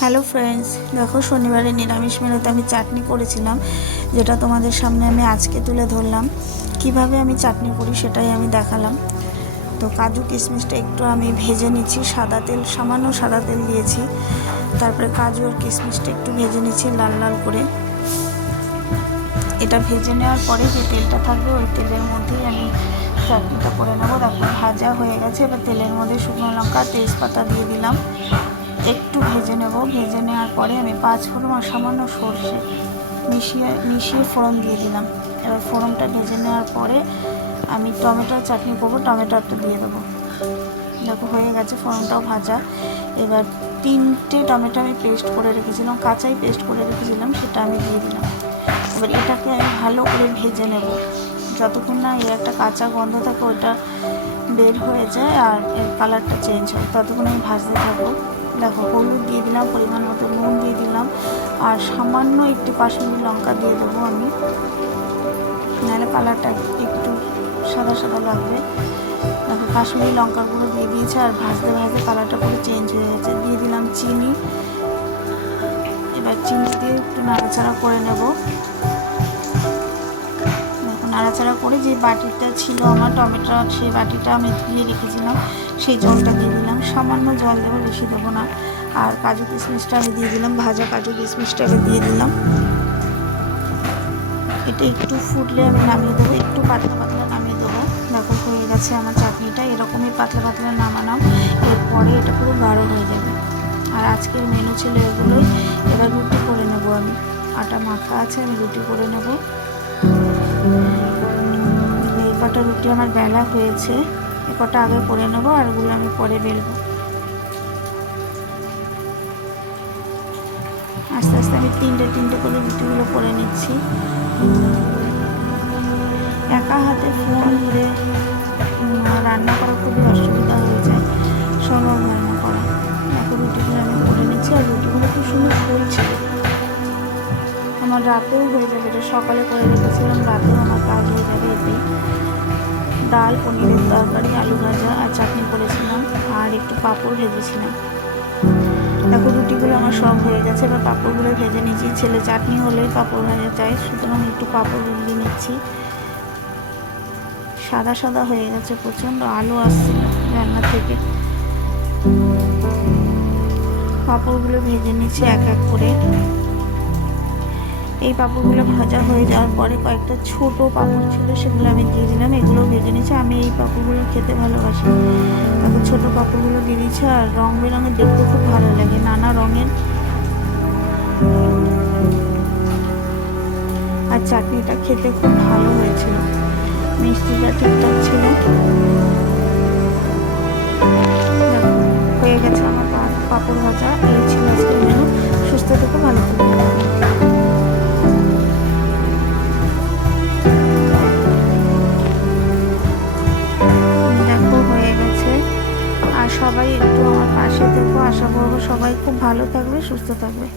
Hello friends দেখো শনিবারে নিরামিষ মেনুতে আমি চাটনি করেছিলাম, যেটা তোমাদের সামনে আমি আজকে তুলে ধরলাম। কীভাবে আমি চাটনি করি সেটাই আমি দেখালাম। তো কাজু কিশমিশটা একটু আমি ভেজে নিচ্ছি, সাদা তেল, সামান্য সাদা তেল দিয়েছি। তারপরে কাজু আর কিশমিশটা একটু ভেজে নিচ্ছি লাল লাল করে। এটা ভেজে নেওয়ার পরে যে তেলটা থাকবে, ওই তেলের মধ্যেই আমি চাটনিটা করে নেব। দেখো ভাজা হয়ে গেছে, এবার তেলের মধ্যে শুকনো লঙ্কা তেজপাতা দিয়ে দিলাম। একটু ভেজে নেব। ভেজে নেওয়ার পরে আমি পাঁচ ফোড়ন আর সামান্য সর্ষে মিশিয়ে মিশিয়ে ফোড়ন দিয়ে দিলাম। এবার ফোড়নটা ভেজে নেওয়ার পরে আমি টমেটোর চাটনি করব, টমেটোটা দিয়ে দেবো। দেখো, হয়ে গেছে, ফোড়নটাও ভাজা। এবার তিনটে টমেটো আমি পেস্ট করে রেখেছিলাম, কাঁচাই পেস্ট করে রেখেছিলাম, সেটা আমি দিয়ে দিলাম। এবার এটাকে আমি ভালো করে ভেজে নেব। যতক্ষণ না এর একটা কাঁচা গন্ধ থাকে, ওটা বের হয়ে যায় আর এর কালারটা চেঞ্জ হয়, ততক্ষণ আমি ভাজতে থাকব। দেখো, হলুদ দিয়ে দিলাম, পরিমাণ মতো নুন দিয়ে দিলাম, আর সামান্য একটু কাশ্মীরি লঙ্কা দিয়ে দেবো আমি। নাহলে কালারটা একটু সাদা সাদা লাগবে। দেখো, কাশ্মীরি লঙ্কাগুলো দিয়ে দিয়েছে, আর ভাজতে ভাজতে কালারটা পুরো চেঞ্জ হয়ে গেছে। দিয়ে দিলাম চিনি। এবার চিনি দিয়ে একটু নাড়াচাড়া করে নেব। নাড়াচাড়া করে যে বাটিটা ছিল আমার, টমেটো সেই বাটিটা আমি ধুয়ে রেখেছিলাম, সেই জলটা দিয়ে দিলাম। সামান্য জল দেবো, বেশি দেবো না। আর কাজু কিশমিশটা আমি দিয়ে দিলাম, ভাজা কাজু কিশমিশটা আমি দিয়ে দিলাম। এটা একটু ফুটলে আমি নামিয়ে দেবো, একটু পাতলা পাতলা নামিয়ে দেবো। দেখো, হয়ে গেছে আমার চাটনিটা, এরকমই পাতলা পাতলা নামানো এরপরে এটা পুরো গাঢ় হয়ে যাবে। আর আজকের মেনু ছিল এগুলোই। এবার রুটি করে নেব আমি। আটা মাখা আছে, আমি রুটি করে নেব। কটা রুটি আমার বেলা হয়েছে, এ কটা আগে করে নেব আর ওগুলো আমি পরে বেলবো। আস্তে আস্তে আমি তিনটে তিনটে করে রুটিগুলো করে নিচ্ছি। একা হাতে ফোন ধরে রান্না করা খুবই অসুবিধা হয়ে যায় সম্ভব হয় না করা। এখন রুটিগুলো আমি করে নিচ্ছি আর রুটিগুলো খুব সুন্দর ফুলছে। আমার রাতেও হয়ে যাবে, এটা সকালে করে রেখেছিলাম, রাতেও আমার কাজ হয়ে যাবে এতেই। ডাল, পনিরের তরকারি, আলু ভাজা আর চাটনি করেছিলাম আর একটু পাঁপড় ভেজেছিলাম। দেখো রুটিগুলো আমার সব হয়ে গেছে, এবার পাঁপড়গুলো ভেজে নিচ্ছি। ছেলে চাটনি হলে পাঁপড় ভাজা চাই, সুতরাং একটু পাঁপড় ভেজে নিচ্ছি। সাদা সাদা হয়ে গেছে প্রচণ্ড, আলো আসছিল রান্না থেকে। পাঁপড়গুলো ভেজে নিচ্ছি এক এক করে। এই পাঁপড়গুলো ভাজা হয়ে যাওয়ার পরে কয়েকটা ছোট পাঁপড় ছিল, সেগুলো আমি দিয়ে দিলাম। এগুলো ভেজে নিচ্ছি আমি এই পাঁপড়গুলো খেতে ভালোবাসি। তারপর ছোট পাঁপড়গুলো দিয়ে দিচ্ছি আর রং বেরঙের দেখতে খুব ভালো লাগে, নানা রঙের। আর চাটনিটা খেতে খুব ভালো হয়েছিল। মিষ্টিটা ঠিকঠাক ছিল। হয়ে গেছে আমার পাঁপড় ভাজা। এই ছিল আজকের মেনু সুস্থ থেকে, ভালো থাকবে সবাই একটু আমার পাশে থেকো। আশা করব সবাই খুব ভালো থাকবে সুস্থ থাকবে।